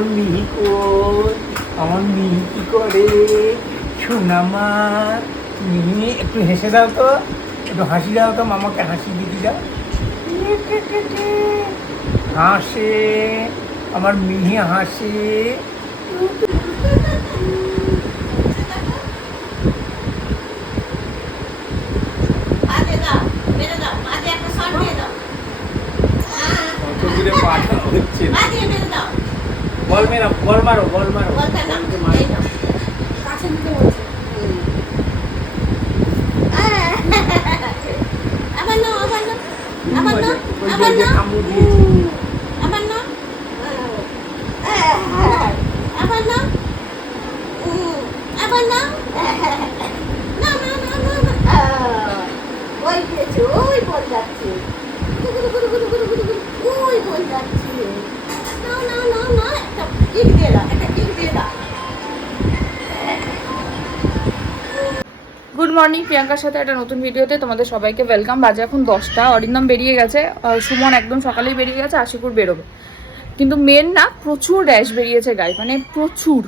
আমার মিহি কই আমার মিহি কি করে? সোনামা মিহি একটু হেসে দাও তো একটু হাসি দাও তো মামাকে হাসি দিতে দাও হাসে আমার মিহি হাসে। পাঠা হচ্ছে। বল মেরা বল মারো বল মারো বলটা বলকে মারো। এই নাও। কাছে নিতে বলছে। আবার না আবার না আবার না আবার ওই যে নাও কামড় দিয়েছে। আবার নাও আবার নাও আবার নাও না না না না না ওই দিয়েছে ওই বল যাচ্ছে গুরু গুরু গুরু গুরু গুরু গুরু ওই বল যাচ্ছে না না না না একটা কিক দিয়ে দাও একটা কিক দিয়ে দাও গুড মর্নিং প্রিয়াঙ্কার সাথে একটা নতুন ভিডিওতে তোমাদের সবাইকে ওয়েলকাম বাজে এখন দশটা, অরিন্দম বেরিয়ে গেছে। সুমন একদম সকালেই বেরিয়ে গেছে, আশিকুর বেরোবে। কিন্তু মেন না, প্রচুর র্যাশ বেরিয়েছে গায়ে মানে প্রচুর।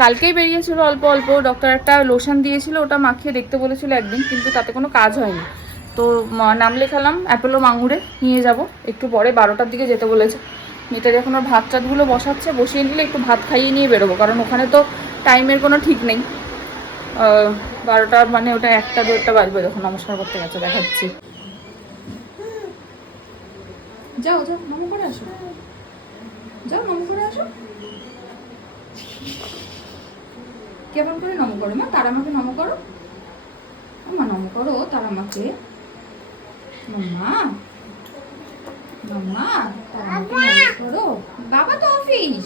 কালকেই বেরিয়েছিল অল্প অল্প ডক্টর একটা লোশন দিয়েছিল, ওটা মাখিয়ে দেখতে বলেছিল একদিন, কিন্তু তাতে কোনো কাজ হয়নি। তো নাম লেখালাম অ্যাপেলো মাঙ্গুরে নিয়ে যাব। একটু পরে বারোটার দিকে যেতে বলেছে। মিতালি যখন ওর ভাত চাতগুলো বসাচ্ছে, বসিয়ে নিলে একটু ভাত খাইয়ে নিয়ে বেরোবো, কারণ ওখানে তো টাইমের কোনো ঠিক নেই। বারোটা মানে ওটা একটা, দেড়টা বাজবে যখন নমস্কার করতে গেছে, দেখাচ্ছি। যাও যাও নম করে আসো। যাও নম করে আসো। কেমন করে? নম করো, মা। তারা আমাকে নম করো। মা নম করো, তারা আমাকে। মাম্মা মাম্মা, তারা আমাকে নম করো। বাবা তো অফিস।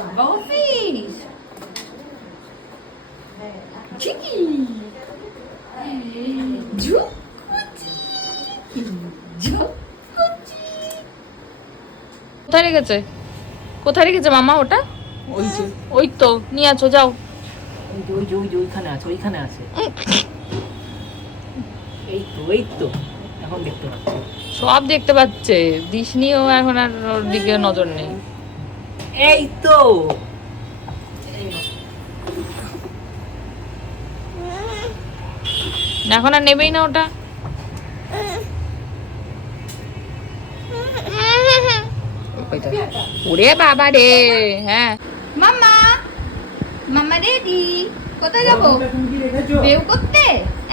বাবা অফিস। ঝুকুচি কোথায় রেখেছে? কোথায় রেখেছে মামা ওটা? ওই যে। ওই তো নিয়ে আছো যাও। ওই যে ওই যে ওই যে ওইখানে আছে ওইখানে আছে। এই তো এই তো এখন দেখতে পাচ্ছি। সব দেখতে পাচ্ছে। দিশনিও এখন আর ওর দিকে নজর নেই। এই তো। এখন আর নেবেই না ওটা। ওরে বাবা রে। হ্যাঁ। মামা মামা রেডি। কোথায় যাব? বেউ করতে?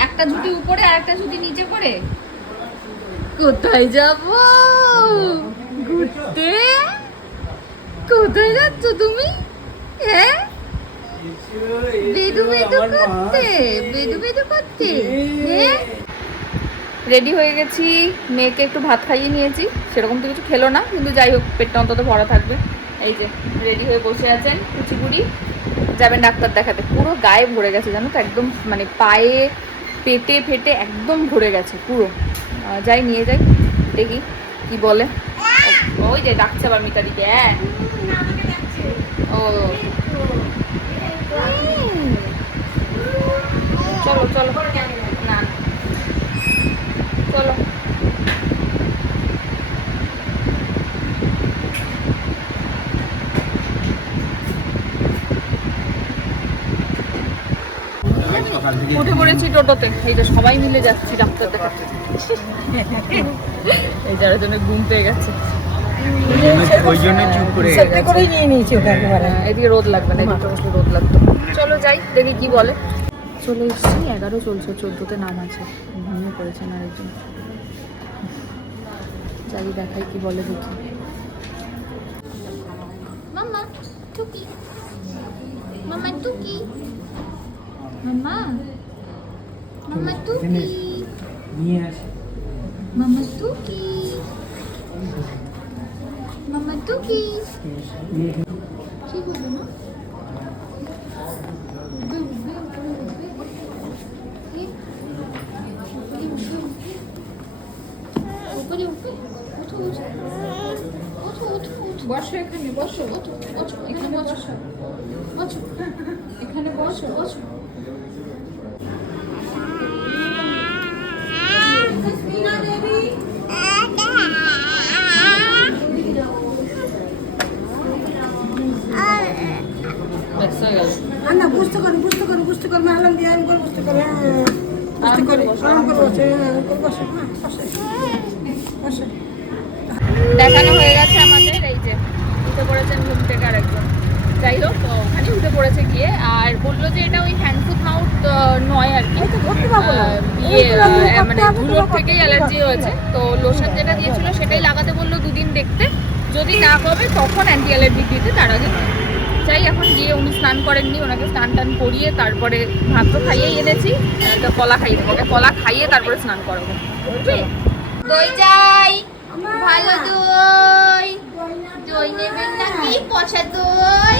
একটা ঝুটি উপরে আর একটা ঝুটি নিচে করে কোথায় যাব? ঘুরতে? কোথায় যাচ্ছ তুমি? হ্যাঁ? বেদু বেদু করতে বেদু বেদু করতে। রেডি হয়ে গেছি। মেয়েকে একটু ভাত খাইয়ে নিয়েছি। সেরকম তো কিছু খেলো না কিন্তু যাই হোক পেটটা অন্তত ভরা থাকবে। এই যে রেডি হয়ে বসে আছেন কুচিপুরি যাবেন ডাক্তার দেখাতে। পুরো গায়ে ভরে গেছে জানো তো? একদম মানে পায়ে পেটে ফেটে একদম ভরে গেছে পুরো। যাই নিয়ে যাই। দেখি কি বলে। ওই যে ডাকছে আবার মিতাদিকে হ্যাঁ। ও। চলো। না। চলো। উঠে পড়েছি টোটোতে। এই তো সবাই মিলে যাচ্ছি ডাক্তার দেখাতে। এই যার জন্য ঘুম পেয়ে গেছে। একেবারে। এদিকে রোদ লাগবে না রোদ লাগতো চলো যাই দেখি কি বলে। চলে এসেছি এগারো চলছে চোদ্দোতে নাম আছে। ঘুমিয়ে পড়েছেন আরেকজন। যাই দেখাই কি বলে দেখি। মামা টুকি। মামা টুকি। মামা মামা টুকি। নিয়ে আসে। মামা টুকি। মামা টুকি। কি হলো না বসো এখানে বসো এখানে বসো এখানে বসো হয়ে গেল আর না বুঝতে করে বুঝতে করে বুঝতে করে মারলাম দিয়ে আমি করে বুঝতে করে হ্যাঁ, বুঝতে করে আরাম করে বসে হ্যাঁ, করে বসে হ্যাঁ, বসে বসে দেখানো হয়ে গেছে আমাদের এই যে উঠে পড়েছেন ঘুম থেকে আরেকজন যাই হোক তো ওখানে উঠে পড়েছে গিয়ে আর বলল যে এটা ওই হ্যান্ড ফুট মাউথ নয় আর কি আহ, ইয়ে আহ, মানে ধুলোর থেকেই অ্যালার্জি হয়েছে তো লোশন যেটা দিয়েছিল সেটাই লাগাতে বলল দুদিন দেখতে। যদি না কমে, তখন অ্যান্টি অ্যালার্জি দিতে তার আগে। যাই, এখন গিয়ে উনি স্নান করেননি, ওনাকে স্নান টান করিয়ে তারপরে ভাত তো খাইয়েই এনেছি, একটা কলা খাইয়ে দেবো। কলা খাইয়ে তারপরে স্নান করাবো। দই চাই, ভালো দই। দই নেবেন নাকি? কষা দই।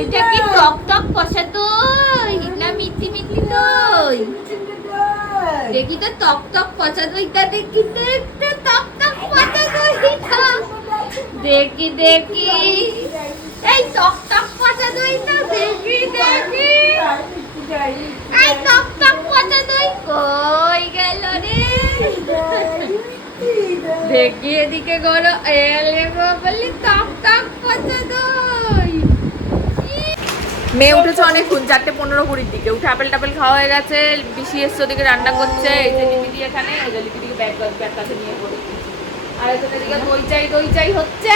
এটা কি টক টক কষা দই না মিষ্টি মিষ্টি দই? দেখি তো, টক টক কষা দইটা দেখি একটু টক টক কষা দইটা দেখি দেখি। এই টক টক কষা দইটা দেখি দেখি। এই টক টক কষা দই কই গেল রে? দেখি এদিকে গরো, এলে বলি টক টক কষা দই। মেয়ে উঠেছে অনেকক্ষণ, চারটে পনেরো কুড়ির দিকে। উঠে আপেল টাপেল খাওয়া হয়ে গেছে, পিসি এসছে ওদিকে রান্না করছে, এই যে লিপিদি এখানে, এই যে লিপিদিকে ব্যাগ ব্যাগ কাছে নিয়ে পড়ে আর এখানে এদিকে দই চাই দই চাই হচ্ছে।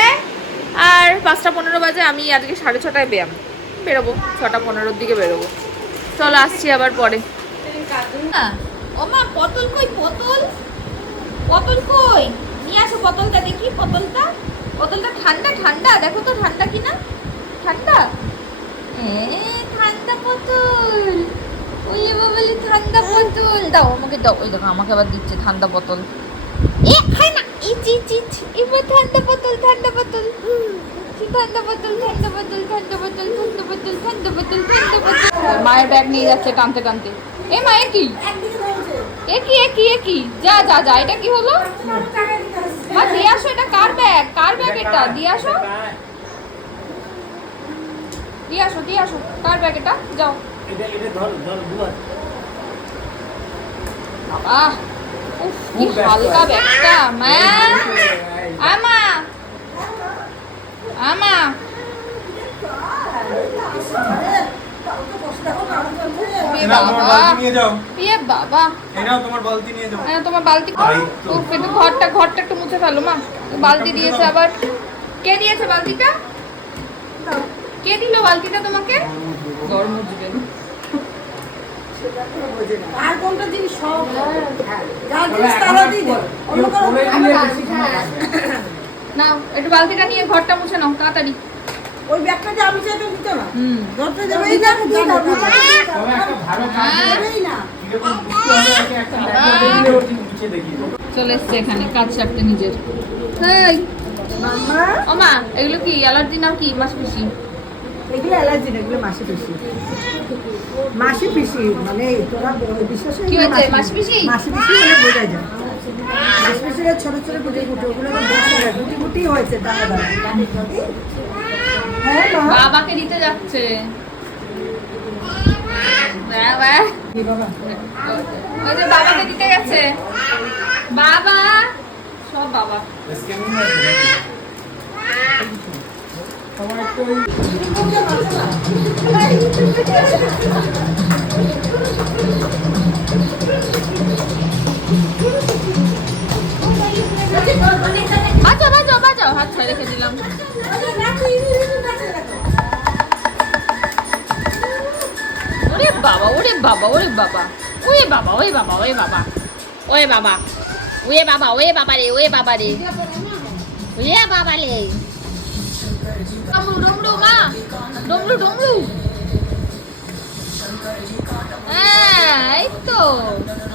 আর পাঁচটা পনেরো বাজে, আমি আজকে সাড়ে ছটায় ব্যায়াম। বেরোবো, ছটা পনেরোর দিকে বেরোবো। চলো আসছি আবার পরে। ও মা, পটল কই, পটল? পটল কই? নিয়ে আসো পটলটা দেখি, পটলটা। পটলটা ঠান্ডা ঠান্ডা, দেখো তো ঠান্ডা কিনা। ঠান্ডা? ঠান্ডা পটল ওলে বাবালে ঠান্ডা পটল দাও আমাকে দাও। ওই দেখো আমাকে আবার দিচ্ছে ঠান্ডা পটল এ খাই না। এই চি চি চি। এবার ঠান্ডা পটল ঠান্ডা পটল ঠান্ডা পটল ঠান্ডা পটল ঠান্ডা পটল ঠান্ডা পটল ঠান্ডা পটল ঠান্ডা পটল মায়ের ব্যাগ নিয়ে যাচ্ছে টানতে টানতে। এ মা এ কি? এ কি এ কি এ কি? যা যা যা। এটা কি হলো? মা দিয়ে আসো এটা কার ব্যাগ? কার ব্যাগ এটা? দিয়ে আসো। দিয়ে আসো দিয়ে আসো কার ব্যাগ এটা? যাও। এটা এটা ধর ধর দুয়ার বাবা উফ কি হালকা ব্যাগটা মা। আমা আমা তোমার বাবা। বালতি হ্যাঁ ঘরটা ঘরটা একটু মুছে ফেলো মা। বালতি দিয়েছে আবার। কে দিয়েছে বালতিটা? কে দিল বালতিটা তোমাকে? গরম হচ্ছে আর কোনটা জিনিস সব। হ্যাঁ, হ্যাঁ। যা হ্যাঁ। একটু বালতিটা নিয়ে ঘরটা মুছে নাও তাড়াতাড়ি। চলে এসছে এখানে কাজ সারতে নিজের। ও মা এগুলো কি অ্যালার্জি নাম কি? মাসপিসি। এগুলো অ্যালার্জি না এগুলো মাসি পিসি। মাসি পিসি মানে তোরা বিশ্বাস কি হয়েছে পিসি? মাসি পিসি হলে বোঝা যায়। মাসি পিসি ছোট ছোট গুটি গুটি ওগুলো বড় গুটি গুটি হয়েছে দাঁড়া দাঁড়া হ্যাঁ মা? বাবাকে দিতে যাচ্ছে। বাবা কি বাবা? ওই যে বাবাকে দিতে গেছে। বাবা! সব বাবা। বাজাও বাজাও বাজাও হাত ছাড় রেখে দিলাম। ওরে বাবা ওরে বাবা ওরে বাবা। ওরে বাবা ওরে বাবা ওরে বাবা। ওরে বাবা। ওরে বাবা ওরে বাবা রে, ওরে বাবা রে। ওরে বাবা রে। ডমরু ডমরু হ্যাঁ এই তো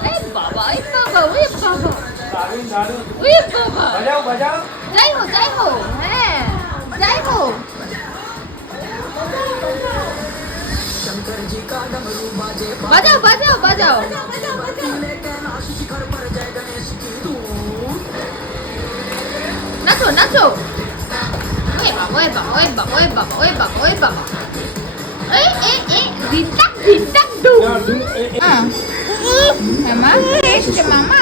এই বাবা এই বাবা ওরে বাবা দারুণ দারুণ ওরে বাবা বাজাও বাজাও যাই হোক যাই হোক হ্যাঁ যাই হোক বাজাও বাজাও বাজাও নাচো নাচো ওয়ে বাবা ওয়ে বাবা ওয়ে বাবা এই এই এই দিটাক ডু হ্যাঁ মামা মামা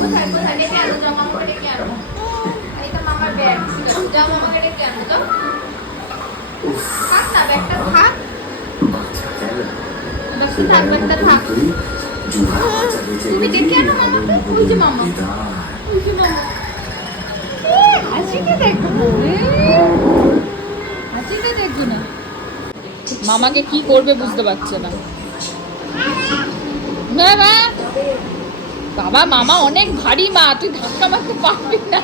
কোথায় কোথায় ডেকে আনো যাও মামাকে ডেকে আনো এই তো মামার ব্যাগ যাও মামাকে ডেকে আনো যাও থাক না ব্যাগটা থাক পাশে থাকবে একটা থাক তুমি দেখে আনো মামাকে ওই যে মামা ওই যে মামা হাসিতে দেখো হাসিতে দেখো না। মামাকে কি করবে বুঝতে পারছে না। বাবা বাবা মামা অনেক ভারী মা তুই ধাক্কা মারতে পারবি না।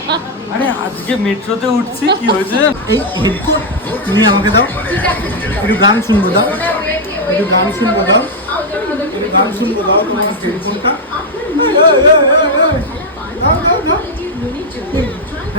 আরে আজকে মেট্রোতে উঠছি কি হয়েছে এই হেডফোন তুমি আমাকে দাও। একটু গান শুনব দাও। একটু গান শুনব দাও। গান শুনব দাও তোমার হেডফোনটা। দাও দাও দাও।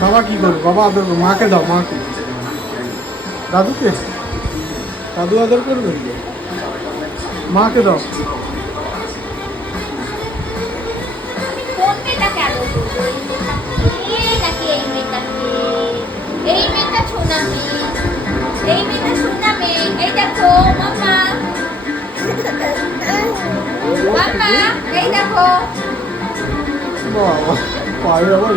বাবা কি করবে বাবা আদর করবে মাকে দাও মাকে দাদুকে দাদু আদর করবে মাকে দাও? এই মেয়েটা। এই মেয়েটা। এই দেখো, মাম্মা। এই দেখো। বাবা পায়ে আবার।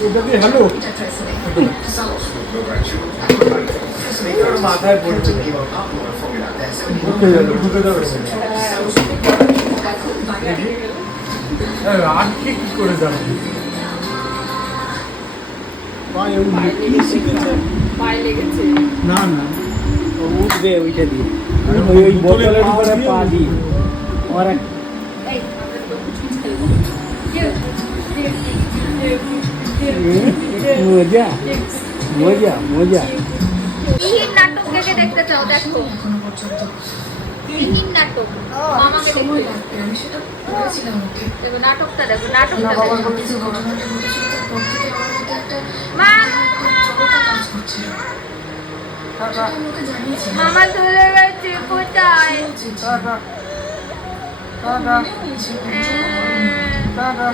এটা দিয়ে হ্যালো মাথায় পড়ছে ঢুকে যাবে ঢুকে যাবে আজকে কি করে যাবে পায়ে উঠবে কি শিখেছে পায়ে লেগেছে না না ও উঠবে ওইটা দিয়ে ওই ওই বোতলের উপরে পা দিয়ে আমার এক এই, মজা মজা মজা মিহির দেখতে চাও দেখো। মিহির নাটক। মামাকে দেখতে দেখো নাটকটা দেখো নাটকটা দেখো। মা! মামা চলে গেছে কোথায়? টাটা আহ, টাটা